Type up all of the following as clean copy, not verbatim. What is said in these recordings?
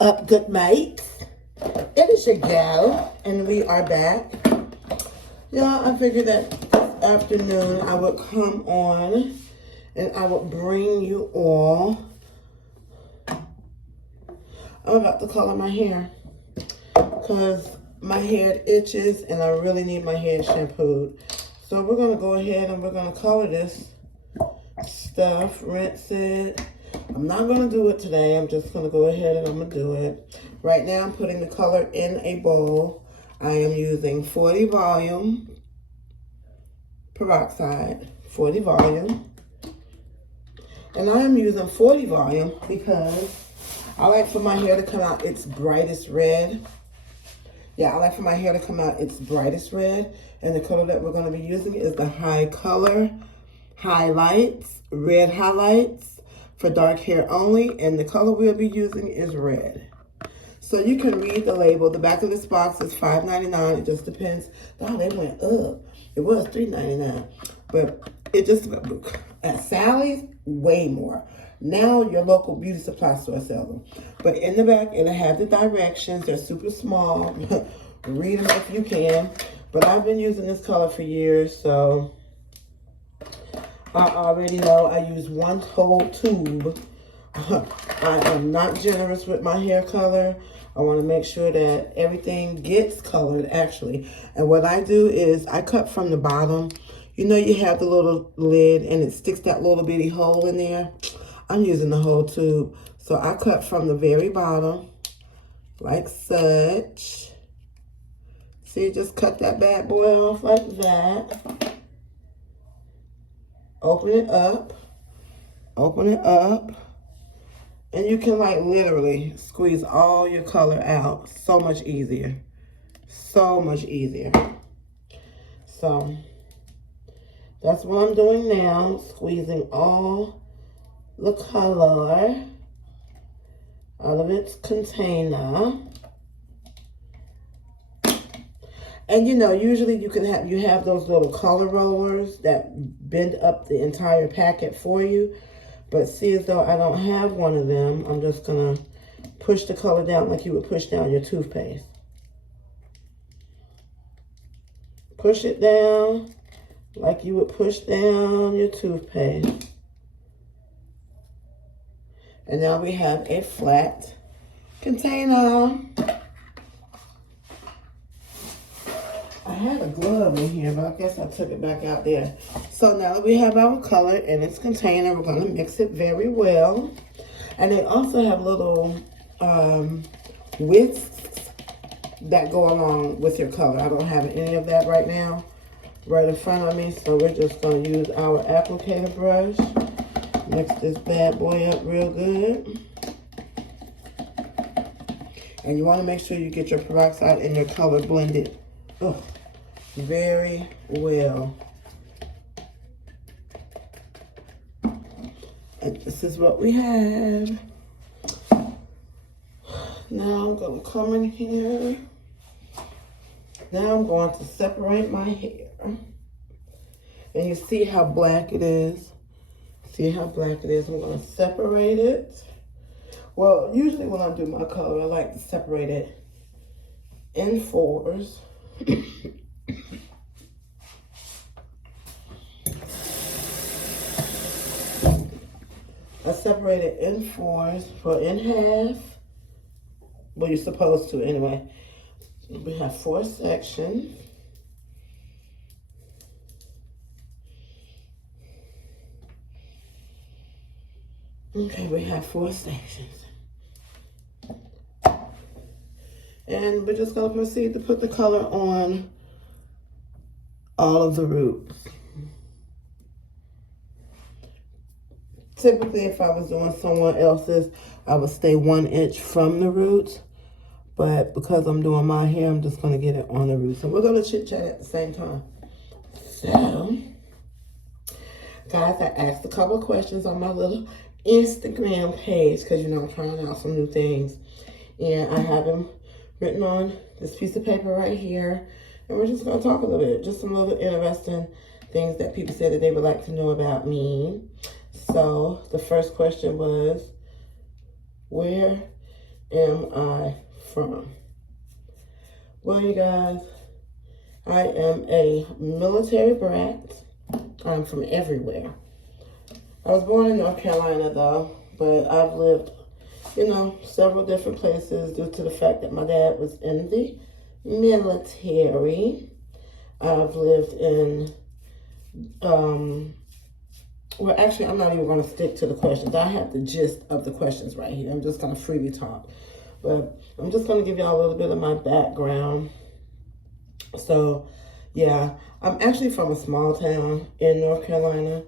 Up, good mates? It is your gal, and we are back. Y'all, I figured that this afternoon I would come on and I would bring you all. I'm about to color my hair because my hair itches and I really need my hair shampooed. So we're going to go ahead and we're going to color this stuff, rinse it. I'm not going to do it today. I'm just going to go ahead and I'm going to do it. Right now I'm putting the color in a bowl. I am using 40 volume peroxide, 40 volume. And I am using 40 volume because I like for my hair to come out its brightest red. Yeah, I like for my hair to come out its brightest red. And the color that we're going to be using is the High Color Highlights, Red Highlights for dark hair only. And the color we'll be using is red. So you can read the label. The back of this box is $5.99. It just depends. Oh, they went up. It was $3.99. But it just, at Sally's, way more. Now your local beauty supply store sells them. But in the back, it'll have the directions. They're super small. Read them if you can. But I've been using this color for years, so I already know I use one whole tube. I am not generous with my hair color. I want to make sure that everything gets colored, actually. And what I do is I cut from the bottom. You know you have the little lid and it sticks that little bitty hole in there. I'm using the whole tube. So I cut from the very bottom, like such. See, just cut that bad boy off like that. Open it up. Open it up. And you can like literally squeeze all your color out. So much easier. So much easier. So that's what I'm doing now. Squeezing all the color out of its container. And you know, usually you have those little color rollers that bend up the entire packet for you. But see, as though I don't have one of them, I'm just gonna push the color down like you would push down your toothpaste. Push it down like you would push down your toothpaste. And now we have a flat container. I had a glove in here, but I guess I took it back out there. So now that we have our color in its container, we're going to mix it very well. And they also have little whisks that go along with your color. I don't have any of that right now, right in front of me. So we're just going to use our applicator brush. Mix this bad boy up real good. And you want to make sure you get your peroxide and your color blended very well. And this is what we have. Now I'm going to come in here. Now I'm going to separate my hair. And you see how black it is? See how black it is? I'm going to separate it. Well, usually when I do my color, I like to separate it in fours. I separate it in fours, or in half. Well, you're supposed to anyway. We have 4 sections. Okay, we have 4 sections. And we're just going to proceed to put the color on all of the roots. Typically, if I was doing someone else's, I would stay 1 inch from the roots. But because I'm doing my hair, I'm just going to get it on the roots. So we're going to chit-chat at the same time. So, guys, I asked a couple of questions on my little Instagram page because, you know, I'm trying out some new things. And I have them written on this piece of paper right here. And we're just going to talk a little bit. Just some little interesting things that people said that they would like to know about me. So the first question was, where am I from? Well, you guys, I am a military brat. I'm from everywhere. I was born in North Carolina, though, but I've lived, several different places due to the fact that my dad was in the military. I've lived in, well, actually, I'm not even going to stick to the questions. I have the gist of the questions right here. I'm just going to freely talk. But I'm just going to give y'all a little bit of my background. So, yeah, I'm actually from a small town in North Carolina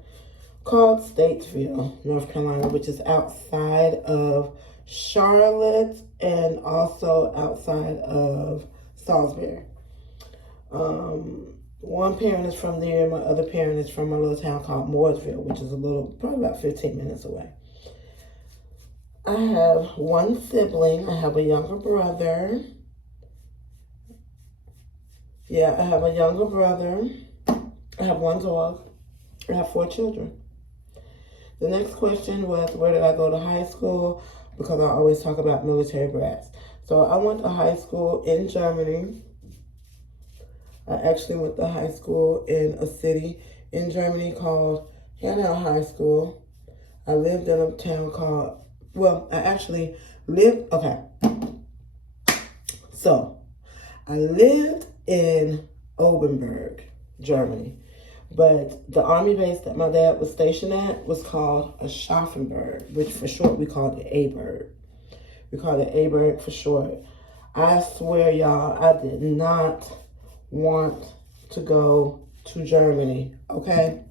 called Statesville, North Carolina, which is outside of Charlotte and also outside of Salisbury. One parent is from there. My other parent is from a little town called Mooresville, which is probably about 15 minutes away. I have one sibling. I have a younger brother. Yeah, I have a younger brother. I have one dog. I have 4 children. The next question was, where did I go to high school? Because I always talk about military brats. So I went to high school in Germany. I actually went to high school in a city in Germany called Hanau High School. I lived in a town called, So, I lived in Oberberg, Germany. But the army base that my dad was stationed at was called Aschaffenburg, which for short we called it Aberg. We called it Aberg for short. I swear, y'all, I did not want to go to Germany, okay?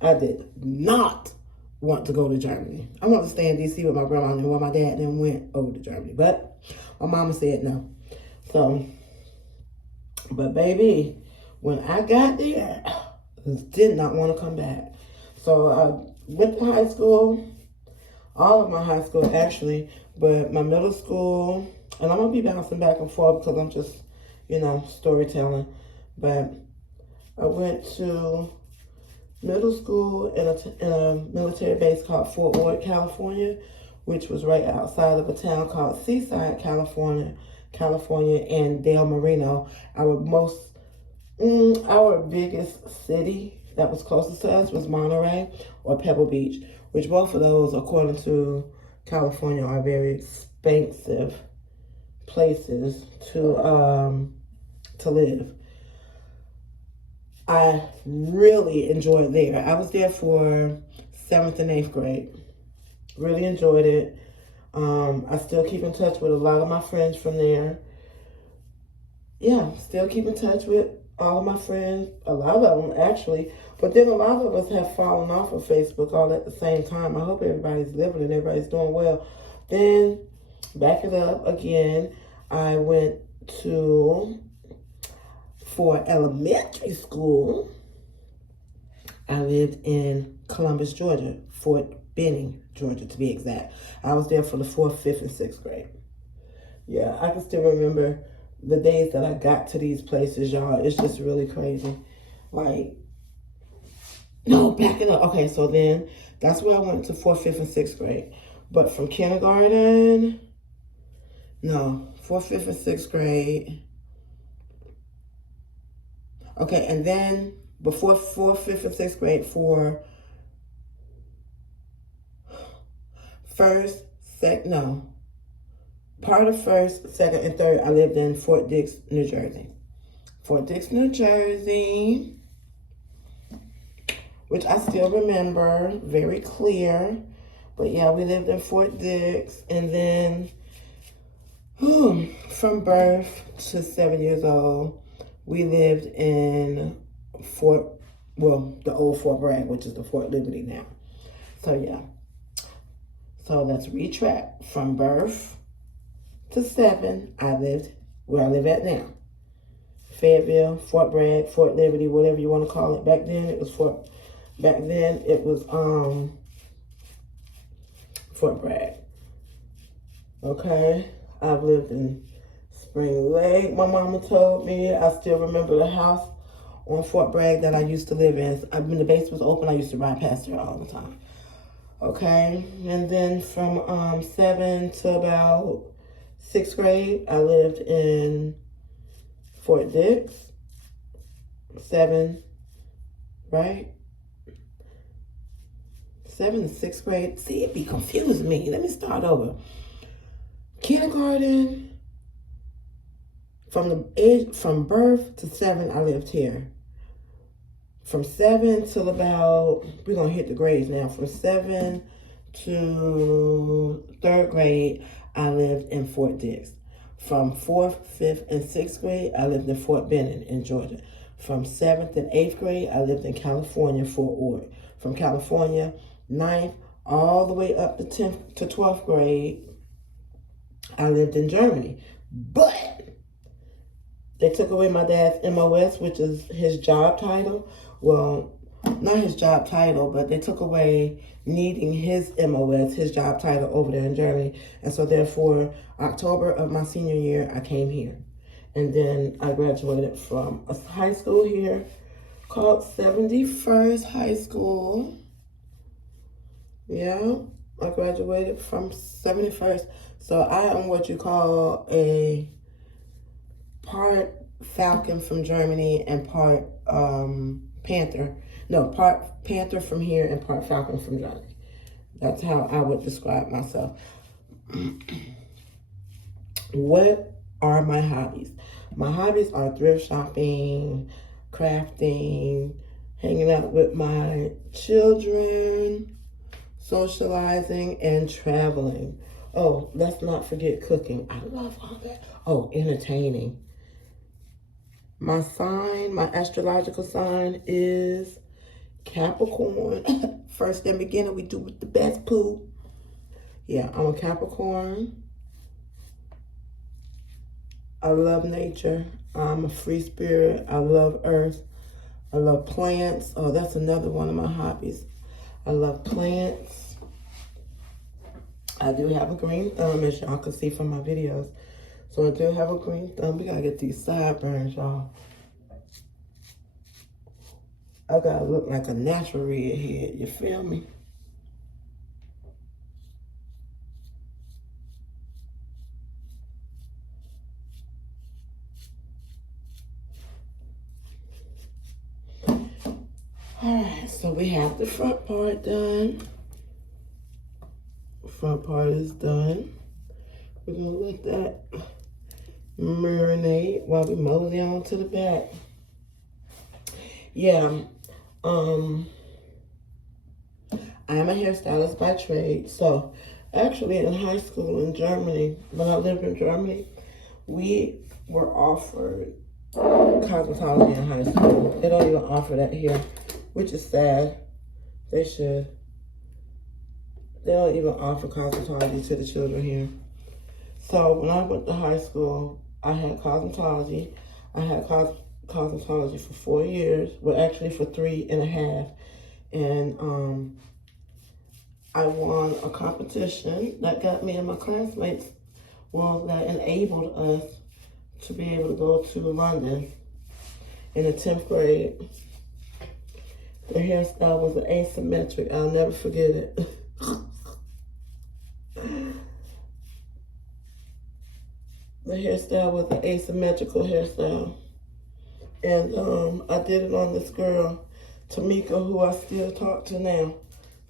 I did not want to go to Germany. I wanted to stay in D.C. with my grandma and my dad then went over to Germany. But my mama said no. So, but baby, when I got there, I did not want to come back. So I went to high school, all of my high school actually, but my middle school, and I'm going to be bouncing back and forth because I'm just, storytelling. But I went to middle school in a military base called Fort Ord, California, which was right outside of a town called Seaside, California, and Del Marino. Our biggest city that was closest to us was Monterey or Pebble Beach, which both of those, according to California, are very expensive places to live. I really enjoyed there. I was there for 7th and 8th grade. Really enjoyed it. I still keep in touch with a lot of my friends from there. Yeah, still keep in touch with all of my friends, a lot of them actually. But then a lot of us have fallen off of Facebook all at the same time. I hope everybody's living and everybody's doing well. Then, back it up again, I went for elementary school, I lived in Columbus, Georgia, Fort Benning, Georgia, to be exact. I was there for the 4th, 5th, and 6th grade. Yeah, I can still remember the days that I got to these places, y'all. It's just really crazy. Back it up. Okay, so then that's where I went to 4th, 5th, and 6th grade. But from kindergarten, 4th, 5th, and 6th grade. Okay, and then before 4th, 5th, and 6th grade, for part of 1st, 2nd, and 3rd, I lived in Fort Dix, New Jersey. Fort Dix, New Jersey, which I still remember very clear. But yeah, we lived in Fort Dix, and then from birth to 7 years old, we lived in the old Fort Bragg, which is the Fort Liberty now. So yeah. So let's retract. From birth to 7, I lived where I live at now. Fayetteville, Fort Bragg, Fort Liberty, whatever you want to call it. Back then it was Fort Bragg. Okay. I've lived in Spring Lake, my mama told me. I still remember the house on Fort Bragg that I used to live in. When the base was open, I used to ride past there all the time. Okay, and then from 7 to about 6th grade, I lived in Fort Dix. 7, right? 7 to 6th grade. See, it be confusing me. Let me start over. Kindergarten, from birth to 7, I lived here. From 7 till about, we're gonna hit the grades now. From 7 to 3rd grade, I lived in Fort Dix. From 4th, 5th, and 6th grade, I lived in Fort Benning in Georgia. From 7th and 8th grade, I lived in California, Fort Ord. From California, 9th, all the way up to 10th to 12th grade, I lived in Germany. But they took away my dad's MOS, which is his job title. Well, not his job title, but they took away needing his MOS, his job title over there in Germany. And so therefore, October of my senior year, I came here. And then I graduated from a high school here called 71st High School. Yeah, I graduated from 71st. So I am what you call a part Falcon from Germany and part Panther. No, part Panther from here and part Falcon from Germany. That's how I would describe myself. What are my hobbies? My hobbies are thrift shopping, crafting, hanging out with my children, socializing, and traveling. Oh, let's not forget cooking. I love all that. Oh, entertaining. My sign, my astrological sign is Capricorn. First and beginning, we do with the best poo. Yeah, I'm a Capricorn. I love nature. I'm a free spirit. I love earth. I love plants. Oh, that's another one of my hobbies. I love plants. I do have a green thumb, as y'all can see from my videos. So I do have a green thumb. We gotta get these sideburns, y'all. I gotta look like a natural redhead, you feel me? Alright, so we have the front part done. Front part is done. We're gonna let that marinate while we mosey on to the back. Yeah, I am a hairstylist by trade. So actually in high school in Germany, when I lived in Germany, we were offered cosmetology in high school. They don't even offer that here, which is sad. They should. They don't even offer cosmetology to the children here. So when I went to high school, I had cosmetology. I had cosmetology for 4 years. Well, actually for 3.5. And I won a competition that got me and my classmates, well, that enabled us to be able to go to London in the 10th grade. The hairstyle was an asymmetric. I'll never forget it. The hairstyle was an asymmetrical hairstyle. And I did it on this girl, Tamika, who I still talk to now.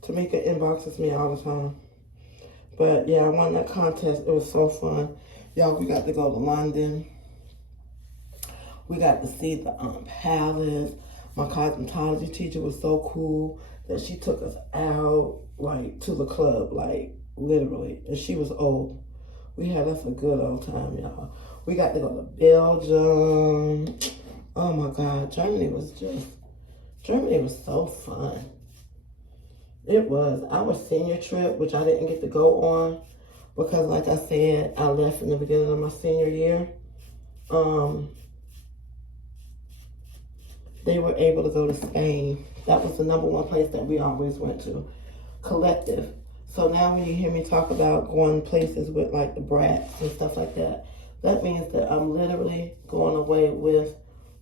Tamika inboxes me all the time. But yeah, I won that contest. It was so fun. Y'all, we got to go to London. We got to see the palace. My cosmetology teacher was so cool that she took us out, like, to the club, like, literally. And she was old. We had us a good old time, y'all. We got to go to Belgium. Oh my God, Germany was so fun. It was. Our senior trip, which I didn't get to go on because, like I said, I left in the beginning of my senior year. They were able to go to Spain. That was the #1 place that we always went to. Collective. So now when you hear me talk about going places with like the brats and stuff like that, that means that I'm literally going away with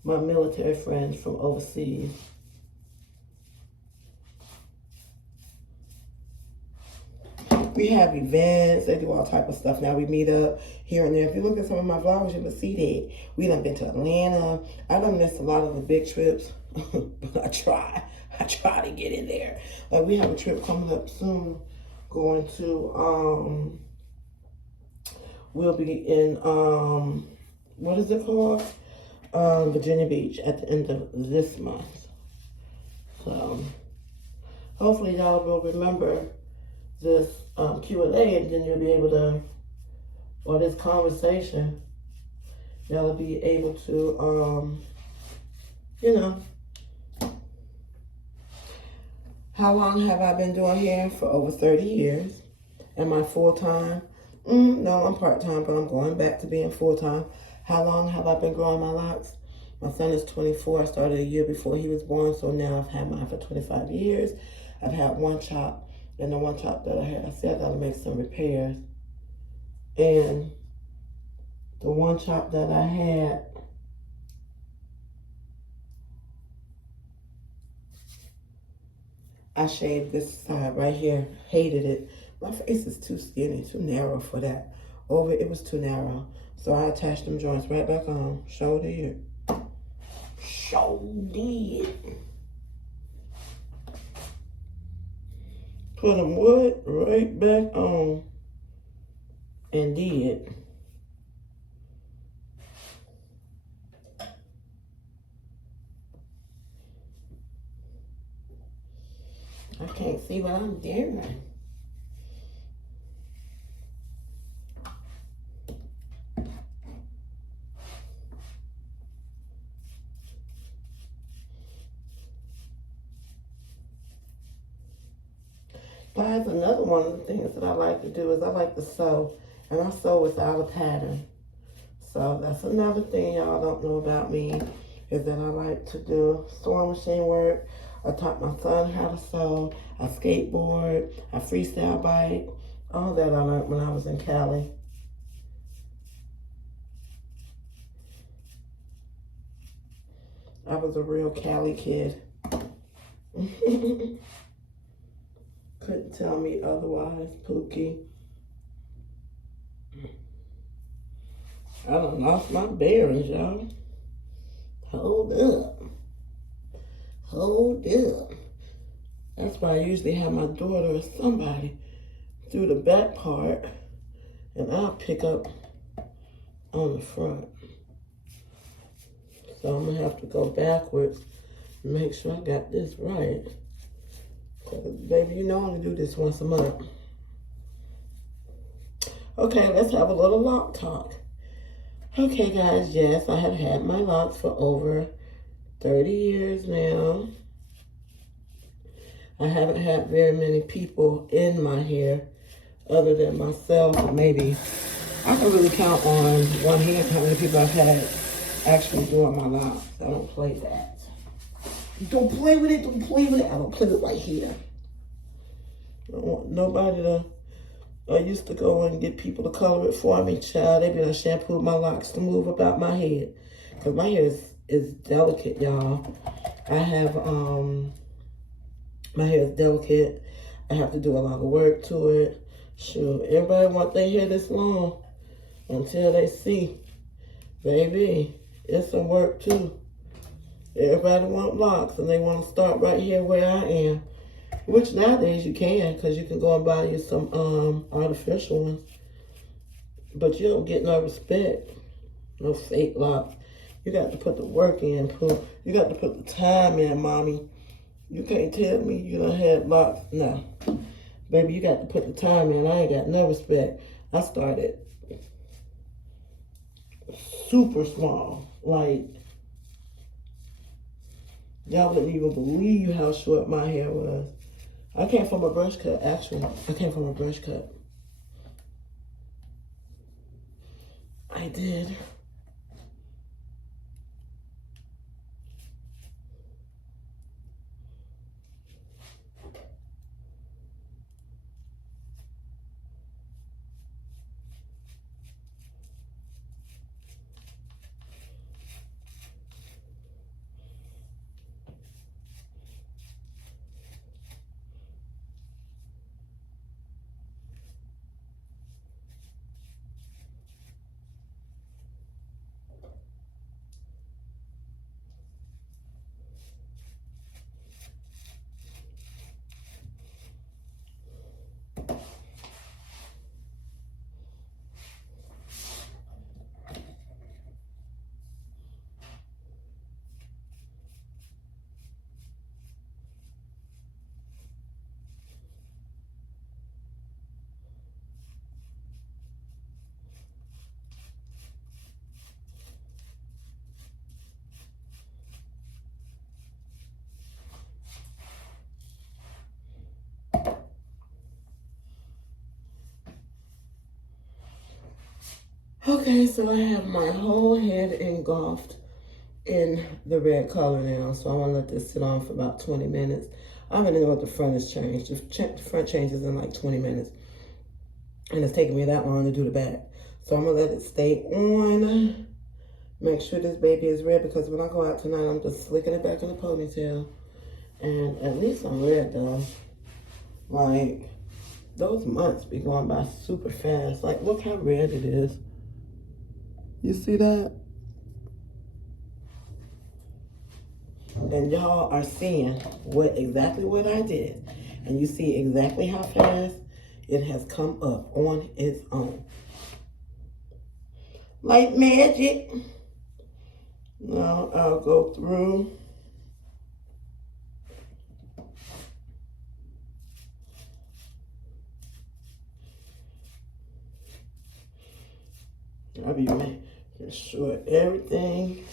my military friends from overseas. We have events. They do all type of stuff. Now we meet up here and there. If you look at some of my vlogs, you will see that. We done been to Atlanta. I done missed a lot of the big trips, but I try to get in there. Like we have a trip coming up soon, going to we'll be in what is it called? Virginia Beach at the end of this month. So hopefully y'all will remember this Q&A, and then you'll be able to, or this conversation, y'all will be able to, you know. How long have I been doing hair? For over 30 years. Am I full-time? No, I'm part-time, but I'm going back to being full-time. How long have I been growing my locks? My son is 24. I started a year before he was born, so now I've had mine for 25 years. I've had one chop, and the one chop that I had, I said I gotta make some repairs. And the one chop that I had, I shaved this side right here. Hated it. My face is too skinny, too narrow for that. Over it was too narrow. So I attached them joints right back on. Sure did. Sure did. Put them what? Right back on. And did. I can't see what I'm doing. Guys, another one of the things that I like to do is I like to sew. And I sew without a pattern. So that's another thing y'all don't know about me, is that I like to do sewing machine work. I taught my son how to sew. I skateboard. I freestyle bike. All that I learned when I was in Cali. I was a real Cali kid. Couldn't tell me otherwise, Pookie. I done lost my bearings, y'all. Hold up. Hold up. That's why I usually have my daughter or somebody do the back part, and I'll pick up on the front. So I'm gonna have to go backwards and make sure I got this right. Cause baby, you know I only do this once a month. Okay, let's have a little lock talk. Okay guys, yes, I have had my locks for over 30 years now. I haven't had very many people in my hair other than myself. Maybe I can really count on one hand how many people I've had actually doing my locks. I don't play that. Don't play with it, don't play with it. I don't play with it right here. I don't want nobody to... I used to go and get people to color it for me, child. They be done shampoo my locks to move about my head. Because my hair is delicate, y'all. I have, my hair is delicate. I have to do a lot of work to it. Sure, everybody want their hair this long until they see. Baby, it's some work too. Everybody want locks and they want to start right here where I am. Which nowadays you can, because you can go and buy you some artificial ones. But you don't get no respect. No fake locks. You got to put the work in, Pooh. You got to put the time in, mommy. You can't tell me you done had locks. No. Baby, you got to put the time in. I ain't got no respect. I started super small. Like, y'all wouldn't even believe how short my hair was. I came from a brush cut, actually. I came from a brush cut. I did. Okay, so I have my whole head engulfed in the red color now. So I want to let this sit on for about 20 minutes. I don't even know what the front has changed. The front changes in like 20 minutes. And it's taking me that long to do the back. So I'm going to let it stay on. Make sure this baby is red, because when I go out tonight, I'm just slicking it back in a ponytail. And at least I'm red though. Like, those months be going by super fast. Like, look how red it is. You see that? And y'all are seeing exactly what I did. And you see exactly how fast it has come up on its own. Like magic. Now I'll go through. I'll be making sure everything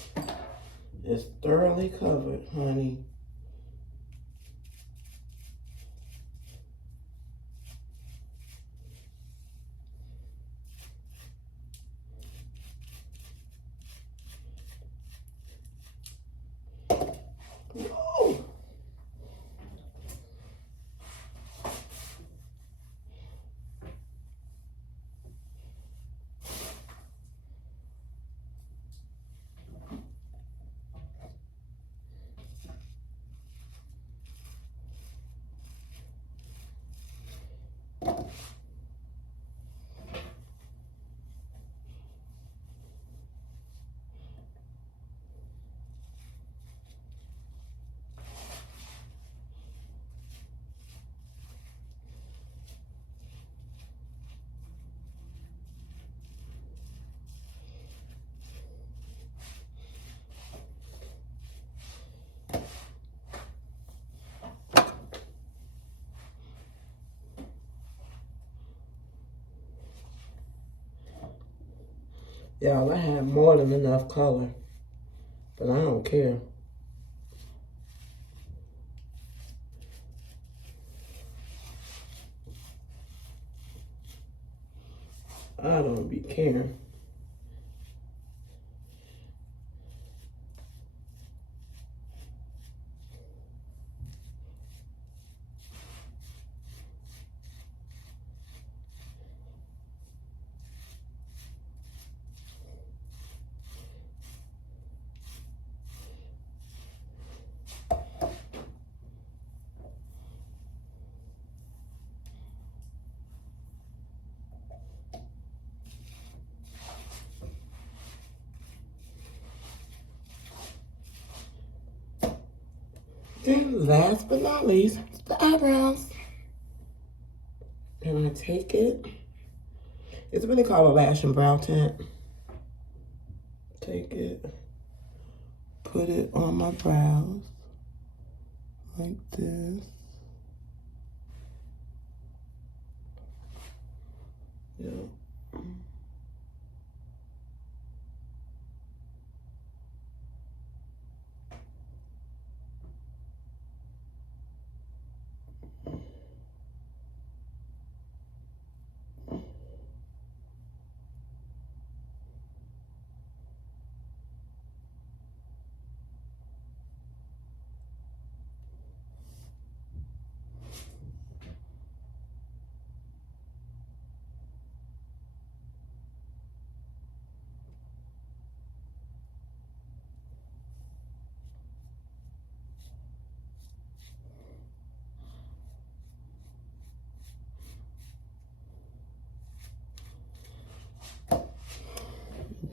is thoroughly covered, honey. Whoa. Y'all, I have more than enough color, but I don't care. I don't be caring. Then last but not least, the eyebrows. And I take it. It's really called a lash and brow tint. Take it, put it on my brows like this. Yep.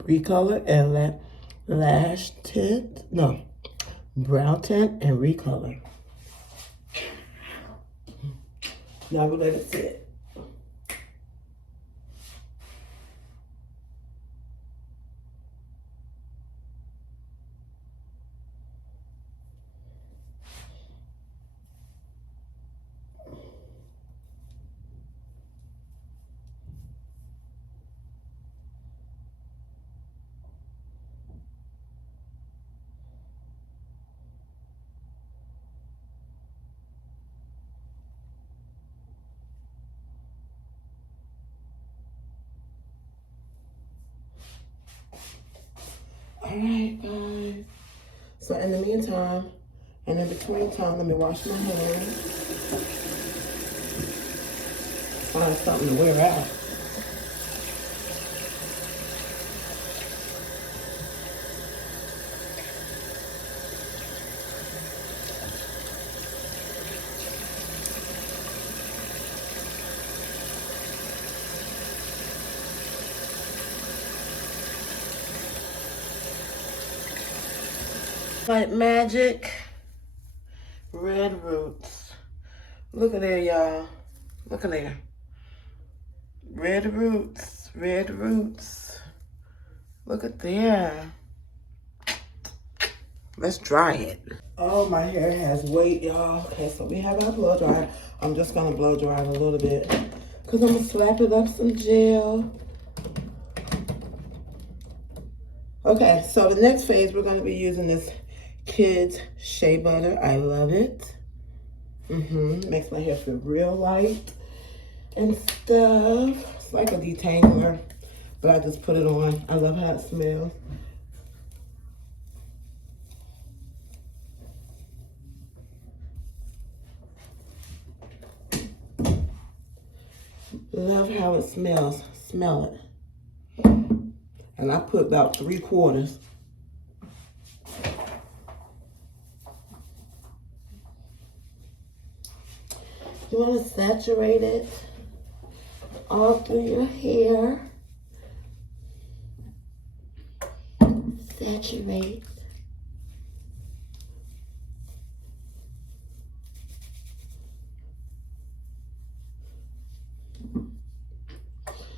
Recolor and lash tint, no, brow tint and recolor. Now we let it sit. right, guys. So in the meantime, and in between time, let me wash my hands. Find something to wear out. Like magic, red roots. Look at there, y'all. Look at there. Red roots, red roots. Look at there. Let's dry it. Oh, my hair has weight, y'all. Okay, so we have our blow dryer. I'm just gonna blow dry it a little bit because I'm gonna slap it up some gel. Okay, so the next phase, we're gonna be using this Kids Shea Butter. I love it. Makes my hair feel real light and stuff. It's like a detangler, but I just put it on. I love how it smells. Love how it smells. Smell it. And I put about 3/4. You want to saturate it all through your hair. Saturate.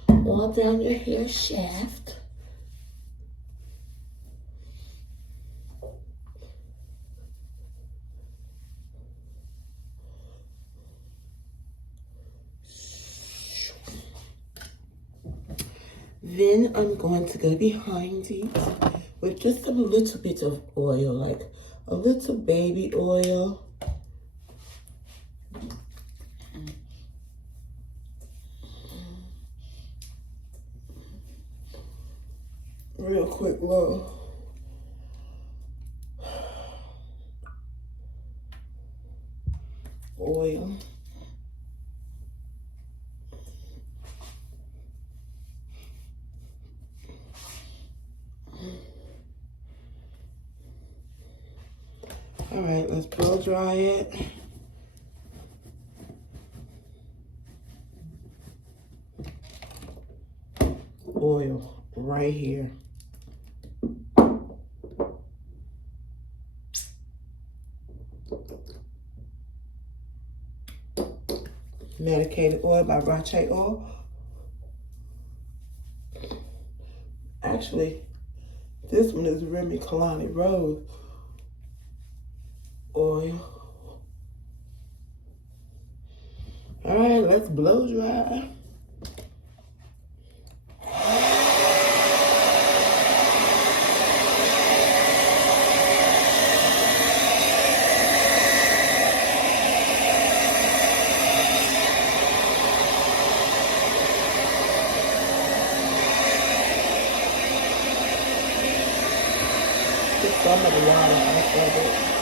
All down your hair shaft. Then I'm going to go behind it with just a little bit of oil, like a little baby oil. Real quick little oil. All right, let's blow dry it. Oil right here. Medicated oil by Brache Oil. Actually, this one is Remy Kalani Rose oil. All right, let's blow dry. Put some of the water off of it.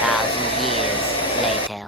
Thousand years later.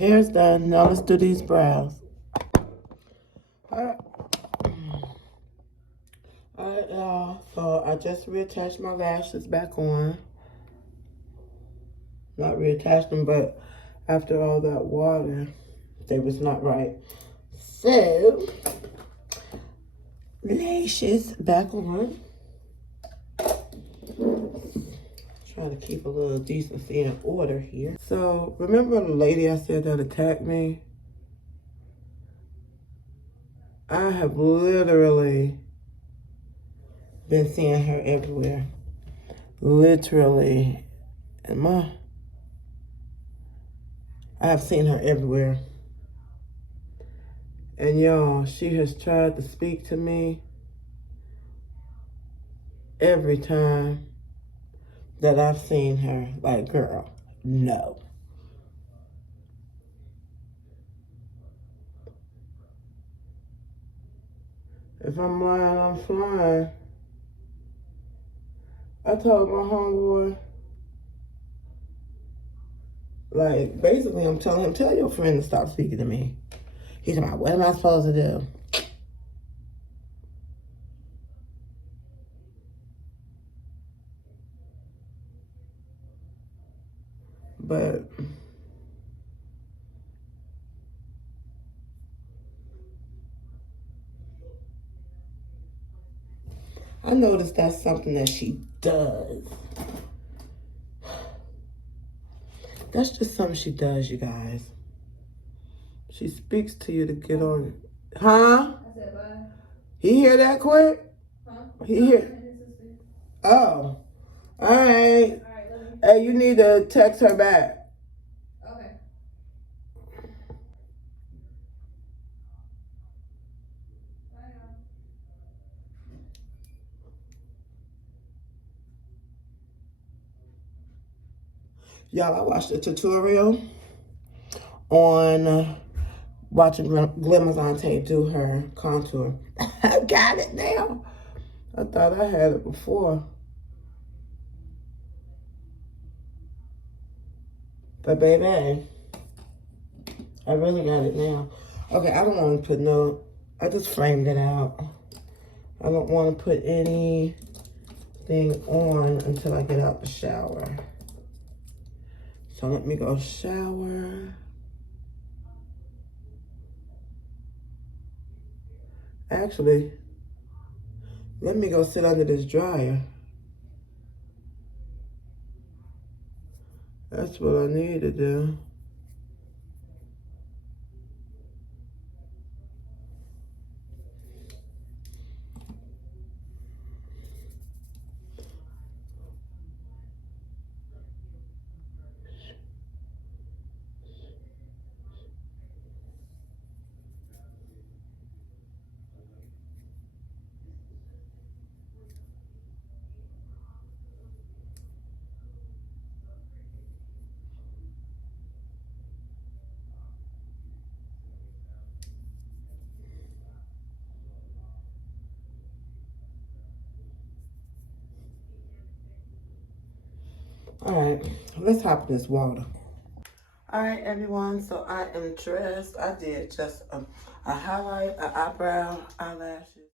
Hair's done. Now let's do these brows. Alright. Alright, y'all. So I just reattached my lashes back on. Not reattached them, but after all that water, they was not right. So, lashes back on. Trying to keep a little decency and order here. So, remember the lady I said that attacked me? I have literally been seeing her everywhere. Literally. I have seen her everywhere. And y'all, she has tried to speak to me every time that I've seen her. Like, girl, no. If I'm lying, I'm flying. I told my homeboy, like, basically I'm telling him, tell your friend to stop speaking to me. He's like, what am I supposed to do? But I noticed that's something that she does. That's just something she does, you guys. She speaks to you to get on. Huh? I said bye. He hear that quick? Huh? He hear? Oh. All right. Hey, you need to text her back. Okay. Y'all, I watched a tutorial on watching Glamazante do her contour. I got it now. I thought I had it before. But baby, I really got it now. Okay, I don't want to put no, I just framed it out. I don't want to put anything on until I get out the shower. So let me go shower. Actually, let me go sit under this dryer. That's what I need to do. All right, let's hop in this water. All right, everyone, so I am dressed. I did just a highlight, an eyebrow, eyelashes.